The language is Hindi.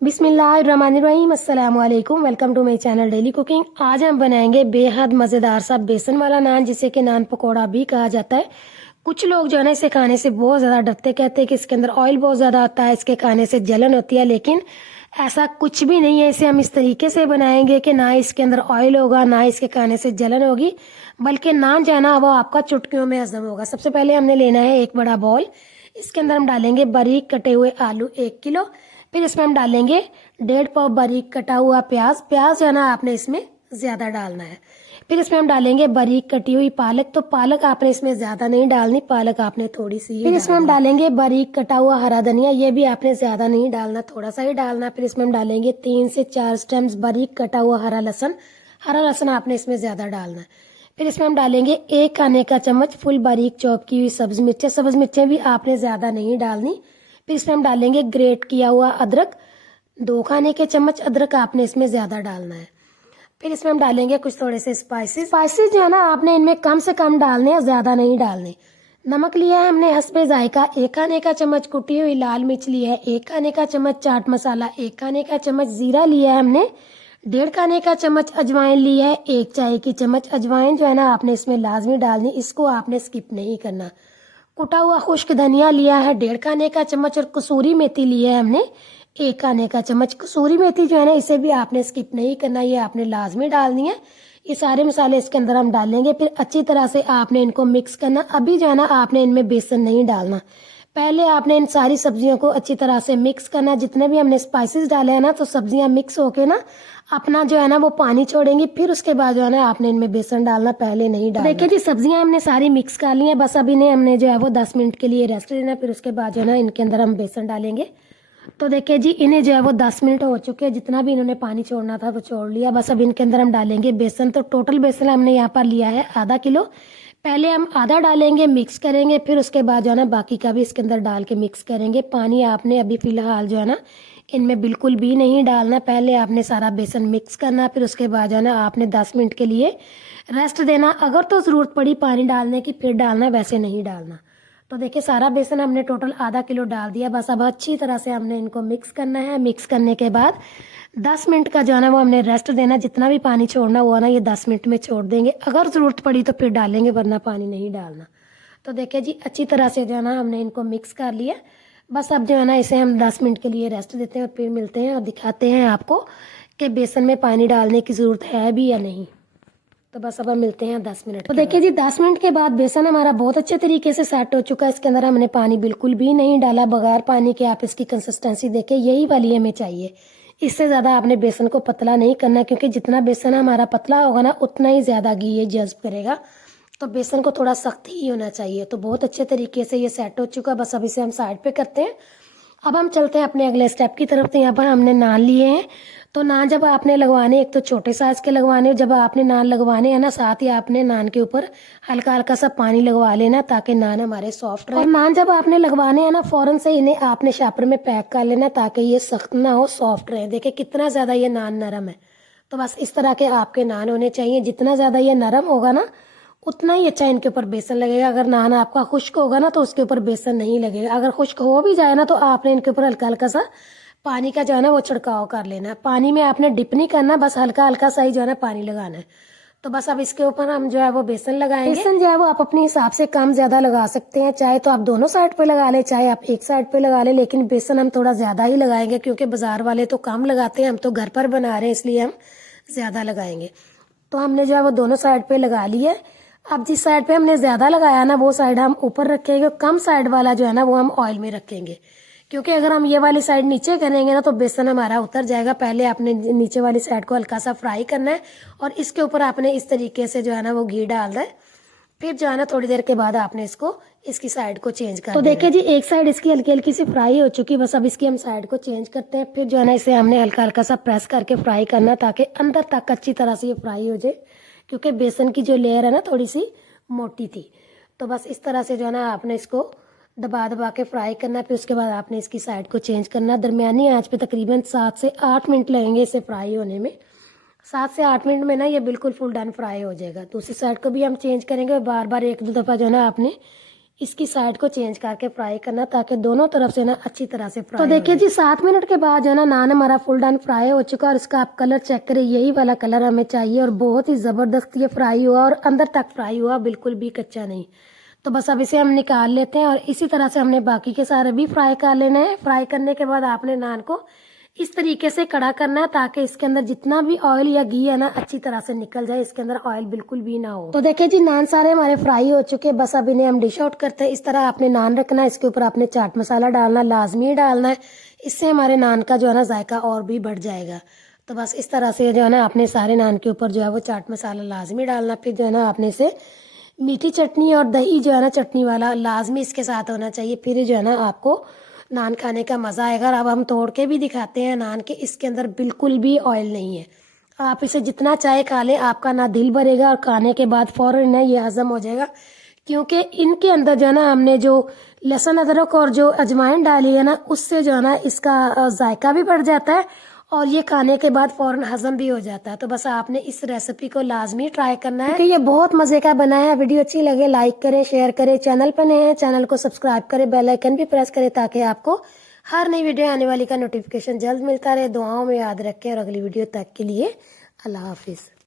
बिस्मिल्लाहिर्रहमानिर्रहीम अस्सलाम वालेकुम। Welcome to my channel daily cooking. आज हम बनाएंगे बेहद मज़ेदार सा बेसन वाला नान, जिसे कि नान पकौड़ा भी कहा जाता है। कुछ लोग जो है ना इसे खाने से बहुत ज़्यादा डरते, कहते हैं कि इसके अंदर ऑयल बहुत ज़्यादा होता है, इसके खाने से जलन होती है, लेकिन ऐसा कुछ भी नहीं है। इसे हम इस तरीके से बनाएंगे कि ना इसके अंदर ऑयल होगा, ना इसके खाने से जलन होगी, बल्कि नान जो है ना वो आपका चुटकियों में हजम होगा। सबसे पहले हमने लेना है एक बड़ा बॉल। इसके अंदर हम डालेंगे बारीक कटे हुए आलू 1 किलो। फिर इसमें हम डालेंगे 1.5 पाव बारीक कटा हुआ प्याज। प्याज जो है ना आपने इसमें ज़्यादा डालना है। फिर इसमें हम डालेंगे बारीक कटी हुई पालक। तो पालक आपने इसमें ज़्यादा नहीं डालनी, पालक आपने थोड़ी सी ही। फिर इसमें हम डालेंगे बारीक कटा हुआ हरा धनिया। ये भी आपने ज़्यादा नहीं डालना, थोड़ा सा ही डालना। फिर इसमें हम डालेंगे 3 से 4 स्टेम्स बारीक कटा हुआ हरा लहसुन। हरा लहसुन आपने इसमें ज़्यादा डालना है। फिर इसमें हम डालेंगे 1 खाने का चम्मच फुल बारीक चॉप की हुई सब्ज़ मिर्चें। सब्ज़ मिर्चें भी आपने ज़्यादा नहीं डालनी। फिर इसमें हम डालेंगे ग्रेट किया हुआ अदरक। 2 खाने के चम्मच अदरक आपने इसमें ज़्यादा डालना है। फिर इसमें हम डालेंगे कुछ थोड़े से स्पाइसेस जो है ना आपने इनमें कम से कम डालने हैं, ज़्यादा नहीं डालने। नमक लिया है हमने हस्बे जायका। 1 खाने का चम्मच कुटी हुई लाल मिर्च लिया है। 1 खाने का चम्मच चाट मसाला। 1 खाने का चम्मच ज़ीरा लिया है हमने। 1.5 खाने का चम्मच अजवाइन लिया है। 1 चाय की चम्मच अजवाइन जो है ना आपने इसमें लाजमी डालनी, इसको आपने स्किप नहीं करना। कुटा हुआ खुश्क धनिया लिया है 1.5 खाने का चम्मच। और कसूरी मेथी लिया है हमने 1 खाने का चम्मच। कसूरी मेथी जो है ना इसे भी आपने स्किप नहीं करना, ये आपने लाजमी डालनी है। ये सारे मसाले इसके अंदर हम डालेंगे। फिर अच्छी तरह से आपने इनको मिक्स करना। अभी जो है ना आपने इनमें बेसन नहीं डालना, पहले आपने इन सारी सब्जियों को अच्छी तरह से मिक्स करना। जितने भी हमने स्पाइसेस डाले हैं ना, तो सब्जियां मिक्स होके ना अपना जो है ना वो पानी छोड़ेंगी। फिर उसके बाद जो है ना आपने इनमें बेसन डालना, पहले नहीं डालना। देखिए जी, सब्जियां हमने सारी मिक्स कर ली हैं। बस अब इन्हें हमने जो है वो 10 मिनट के लिए रेस्ट देना। फिर उसके बाद जो है ना इनके अंदर हम बेसन डालेंगे। तो देखिए जी, इन्हें जो है वो 10 मिनट हो चुके हैं। जितना भी इन्होंने पानी छोड़ना था वो छोड़ लिया। बस अब इनके अंदर हम डालेंगे बेसन। तो टोटल बेसन हमने यहाँ पर लिया है आधा किलो। पहले हम आधा डालेंगे, मिक्स करेंगे। फिर उसके बाद जो है ना बाकी का भी इसके अंदर डाल के मिक्स करेंगे। पानी आपने अभी फ़िलहाल जो है ना इनमें बिल्कुल भी नहीं डालना। पहले आपने सारा बेसन मिक्स करना, फिर उसके बाद जो है ना आपने 10 मिनट के लिए रेस्ट देना। अगर तो ज़रूरत पड़ी पानी डालने की फिर डालना, वैसे नहीं डालना। तो देखिए सारा बेसन हमने टोटल आधा किलो डाल दिया। बस अब अच्छी तरह से हमने इनको मिक्स करना है। मिक्स करने के बाद 10 मिनट का जो है ना वो हमने रेस्ट देना। जितना भी पानी छोड़ना हुआ ना ये 10 मिनट में छोड़ देंगे। अगर ज़रूरत पड़ी तो फिर डालेंगे, वरना पानी नहीं डालना। तो देखिए जी, अच्छी तरह से जो है ना हमने इनको मिक्स कर लिया। बस अब जो है ना इसे हम 10 मिनट के लिए रेस्ट देते हैं और फिर मिलते हैं और दिखाते हैं आपको कि बेसन में पानी डालने की ज़रूरत है भी या नहीं। तो बस अब हम मिलते हैं 10 मिनट। तो देखिए जी, 10 मिनट के बाद बेसन हमारा बहुत अच्छे तरीके से सेट हो चुका है। इसके अंदर हमने पानी बिल्कुल भी नहीं डाला। बगैर पानी के आप इसकी कंसिस्टेंसी देखिए, यही वाली हमें चाहिए। इससे ज़्यादा आपने बेसन को पतला नहीं करना, क्योंकि जितना बेसन हमारा पतला होगा ना उतना ही ज़्यादा घी ये जज्ब करेगा। तो बेसन को थोड़ा सख्त ही होना चाहिए। तो बहुत अच्छे तरीके से ये सेट हो चुका। बस अब इसे हम साइड पे करते हैं। अब हम चलते हैं अपने अगले स्टेप की तरफ। तो यहाँ पर हमने नान लिए हैं। तो नान जब आपने लगवाने, एक तो छोटे साइज़ के लगवाने, जब आपने नान लगवाने हैं ना, साथ ही आपने नान के ऊपर हल्का हल्का सा पानी लगवा लेना, ताकि नान हमारे सॉफ्ट रहे। और नान जब आपने लगवाने हैं ना, फ़ौरन से इन्हें आपने शापर में पैक कर लेना, ताकि ये सख्त ना हो, सॉफ्ट रहे। देखिए कितना ज़्यादा ये नान नरम है। तो बस इस तरह के आपके नान होने चाहिए। जितना ज़्यादा ये नरम होगा ना उतना ही अच्छा इनके ऊपर बेसन लगेगा। अगर नान आपका खुश्क होगा ना तो उसके ऊपर बेसन नहीं लगेगा। अगर खुश्क हो भी जाए ना तो आपने इनके ऊपर हल्का हल्का सा पानी का जो है ना वो छिड़काव कर लेना। पानी में आपने डिप नहीं करना, बस हल्का हल्का सा ही जो है ना पानी लगाना है। तो बस अब इसके ऊपर हम जो है वो बेसन लगाएंगे। बेसन जो है वो आप अपने हिसाब से कम ज़्यादा लगा सकते हैं। चाहे तो आप दोनों साइड पे लगा ले, चाहे आप एक साइड पे लगा ले, लेकिन बेसन हम थोड़ा ज़्यादा ही लगाएंगे, क्योंकि बाज़ार वाले तो कम लगाते हैं, हम तो घर पर बना रहे हैं, इसलिए हम ज़्यादा लगाएंगे। तो हमने जो है वो दोनों साइड पे लगा लिया। अब जिस साइड पे हमने ज़्यादा लगाया ना वो साइड हम ऊपर रखेंगे, कम साइड वाला जो है ना वो हम ऑयल में रखेंगे। क्योंकि अगर हम ये वाली साइड नीचे करेंगे ना तो बेसन हमारा उतर जाएगा। पहले आपने नीचे वाली साइड को हल्का सा फ्राई करना है और इसके ऊपर आपने इस तरीके से जो है ना वो घी डालना है। फिर जो है ना थोड़ी देर के बाद आपने इसको इसकी साइड को चेंज कर। तो देखिए जी, एक साइड इसकी हल्की हल्की सी फ्राई हो चुकी। बस अब इसकी हम साइड को चेंज करते हैं। फिर जो है ना इसे हमने हल्का हल्का सा प्रेस करके फ्राई करना, ताकि अंदर तक अच्छी तरह से ये फ्राई हो जाए, क्योंकि बेसन की जो लेयर है ना थोड़ी सी मोटी थी। तो बस इस तरह से जो है ना आपने इसको दबा दबा के फ्राई करना। फिर उसके बाद आपने इसकी साइड को चेंज करना। दरमियानी आंच पे तकरीबन 7 से 8 मिनट लगेंगे इसे फ्राई होने में। 7 से 8 मिनट में ना ये बिल्कुल फुल डन फ्राई हो जाएगा। दूसरी साइड को भी हम चेंज करेंगे और बार बार 1-2 दफ़ा जो है ना आपने इसकी साइड को चेंज करके फ्राई करना, ताकि दोनों तरफ से ना अच्छी तरह से फ्राई। तो देखिए जी 7 मिनट के बाद जो है ना नान हमारा फुल डन फ्राई हो चुका है, और इसका आप कलर चेक करें, यही वाला कलर हमें चाहिए, और बहुत ही ज़बरदस्त ये फ्राई हुआ और अंदर तक फ्राई हुआ, बिल्कुल भी कच्चा नहीं। तो बस अब इसे हम निकाल लेते हैं, और इसी तरह से हमने बाकी के सारे भी फ्राई कर लेने हैं। फ्राई करने के बाद आपने नान को इस तरीके से कड़ा करना है, ताकि इसके अंदर जितना भी ऑयल या घी है ना अच्छी तरह से निकल जाए, इसके अंदर ऑयल बिल्कुल भी ना हो। तो देखिए जी नान सारे हमारे फ्राई हो चुके हैं, बस अब इन्हें हम डिश आउट करते हैं। इस तरह आपने नान रखना है, इसके ऊपर आपने चाट मसाला डालना, लाजमी डालना है, इससे हमारे नान का जो है ना जायका और भी बढ़ जाएगा। तो बस इस तरह से जो है ना आपने सारे नान के ऊपर जो है वो चाट मसाला लाजमी डालना। फिर जो है ना आपने इसे मीठी चटनी और दही जो है ना चटनी वाला लाजमी इसके साथ होना चाहिए, फिर जो है ना आपको नान खाने का मज़ा आएगा। और अब हम तोड़ के भी दिखाते हैं नान के, इसके अंदर बिल्कुल भी ऑयल नहीं है। आप इसे जितना चाहे खा लें, आपका ना दिल भरेगा, और खाने के बाद फ़ौरन ना ये हज़म हो जाएगा, क्योंकि इनके अंदर जो है ना हमने जो लहसुन अदरक और जो अजवाइन डाली है ना, उससे जो है ना इसका जायका भी बढ़ जाता है, और ये खाने के बाद फ़ौरन हज़म भी हो जाता है। तो बस आपने इस रेसिपी को लाजमी ट्राई करना है, क्योंकि ये बहुत मज़े का बना है। वीडियो अच्छी लगे लाइक करें, शेयर करें, चैनल पर नए हैं चैनल को सब्सक्राइब करें, बेल आइकन भी प्रेस करें, ताकि आपको हर नई वीडियो आने वाली का नोटिफिकेशन जल्द मिलता रहे। दुआओं में याद रखें, और अगली वीडियो तक के लिए अल्लाह हाफिज़।